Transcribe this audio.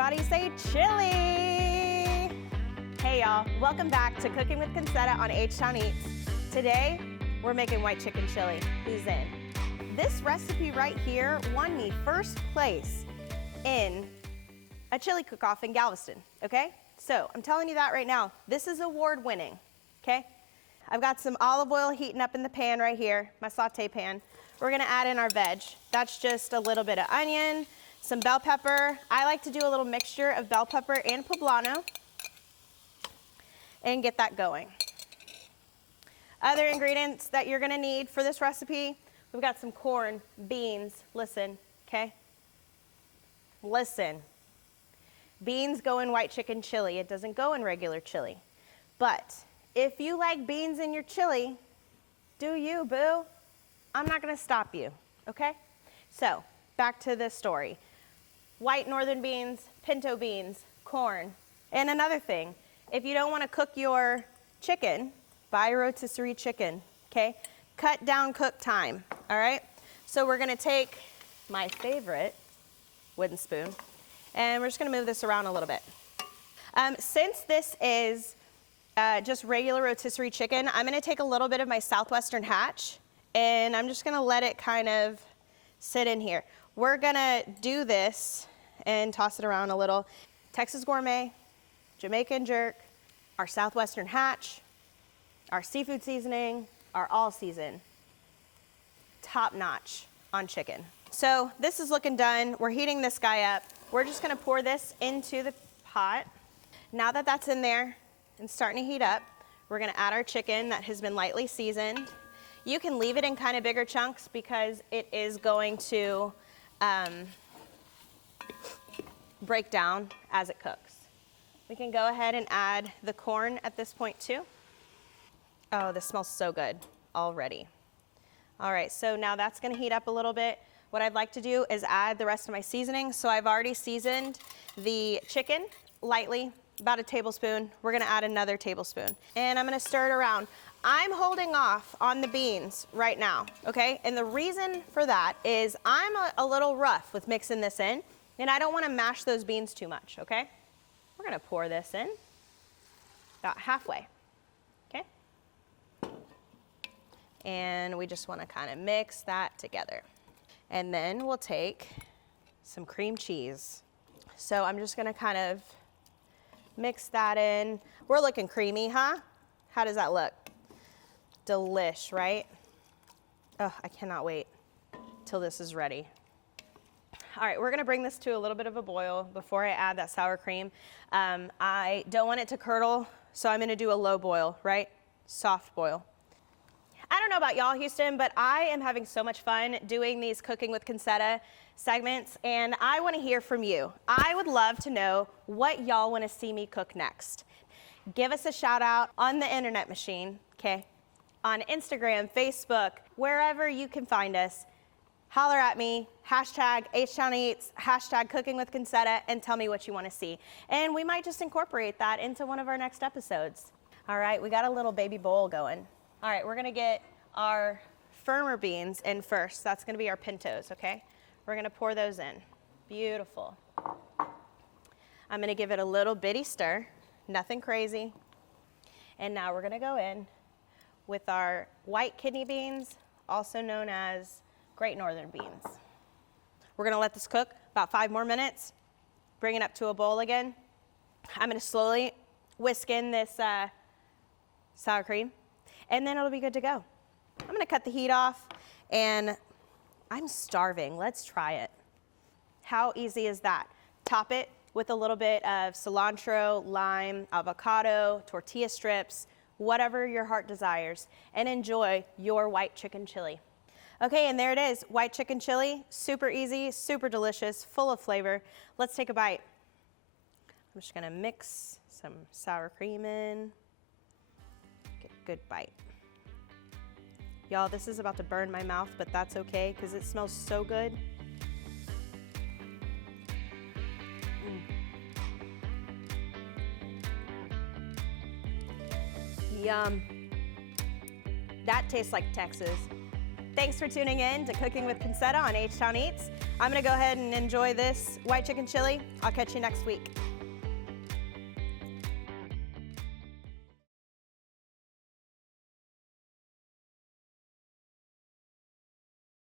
everybody say chili. Hey y'all, welcome back to Cooking with Cetta on H-Town Eats. Today, we're making white chicken chili. Who's in? This recipe right here won me first place in a chili cook-off in Galveston, okay? So I'm telling you that right now. This is award-winning, okay? I've got some olive oil heating up in the pan right here, my saute pan. We're gonna add in our veg. That's just a little bit of onion, some bell pepper. I like to do a little mixture of bell pepper and poblano and get that going. Other ingredients that you're gonna need for this recipe, we've got some corn, beans, listen, okay? Listen. Beans go in white chicken chili. It doesn't go in regular chili. But if you like beans in your chili, do you, boo? I'm not gonna stop you, okay? So, back to this story. White northern beans, pinto beans, corn. And another thing, if you don't wanna cook your chicken, buy a rotisserie chicken, okay? Cut down cook time, all right? So we're gonna take my favorite wooden spoon, and we're just gonna move this around a little bit. Since this is just regular rotisserie chicken, I'm gonna take a little bit of my Southwestern Hatch, and I'm just gonna let it kind of sit in here. We're gonna do this and toss it around a little. Texas Gourmet, Jamaican Jerk, our Southwestern Hatch, our seafood seasoning, our all season, top notch on chicken. So this is looking done. We're heating this guy up. We're just gonna pour this into the pot. Now that that's in there and starting to heat up, we're gonna add our chicken that has been lightly seasoned. You can leave it in kind of bigger chunks because it is going to break down as it cooks. We can go ahead and add the corn at this point too. Oh, this smells so good already. All right, so now that's gonna heat up a little bit. What I'd like to do is add the rest of my seasoning. So I've already seasoned the chicken lightly, about a tablespoon. We're gonna add another tablespoon. And I'm gonna stir it around. I'm holding off on the beans right now, okay? And the reason for that is I'm a little rough with mixing this in, and I don't wanna mash those beans too much, okay? We're gonna pour this in about halfway, okay? And we just wanna kinda mix that together. And then we'll take some cream cheese. So I'm just gonna kind of mix that in. We're looking creamy, huh? How does that look? Delish, right? Oh, I cannot wait till this is ready. All right, we're gonna bring this to a little bit of a boil before I add that sour cream. I don't want it to curdle, so I'm gonna do a low boil, right? Soft boil. I don't know about y'all, Houston, but I am having so much fun doing these Cooking with Cetta segments, and I wanna hear from you. I would love to know what y'all wanna see me cook next. Give us a shout out on the internet machine, okay? On Instagram, Facebook, wherever you can find us. Holler at me, hashtag H-Town Eats, hashtag Cooking with Cetta, and tell me what you wanna see. And we might just incorporate that into one of our next episodes. All right, we got a little baby bowl going. All right, we're gonna get our firmer beans in first. That's gonna be our pintos, okay? We're gonna pour those in. Beautiful. I'm gonna give it a little bitty stir, nothing crazy. And now we're gonna go in with our white kidney beans, also known as Great Northern beans. We're gonna let this cook about 5 more minutes, bring it up to a boil again. I'm gonna slowly whisk in this sour cream, and then it'll be good to go. I'm gonna cut the heat off, and I'm starving. Let's try it. How easy is that? Top it with a little bit of cilantro, lime, avocado, tortilla strips, whatever your heart desires, and enjoy your white chicken chili. Okay, and there it is, white chicken chili. Super easy, super delicious, full of flavor. Let's take a bite. I'm just gonna mix some sour cream in. Get a good bite. Y'all, this is about to burn my mouth, but that's okay, because it smells so good. Yum. That tastes like Texas. Thanks for tuning in to Cooking with Cetta on H-Town Eats. I'm gonna go ahead and enjoy this white chicken chili. I'll catch you next week.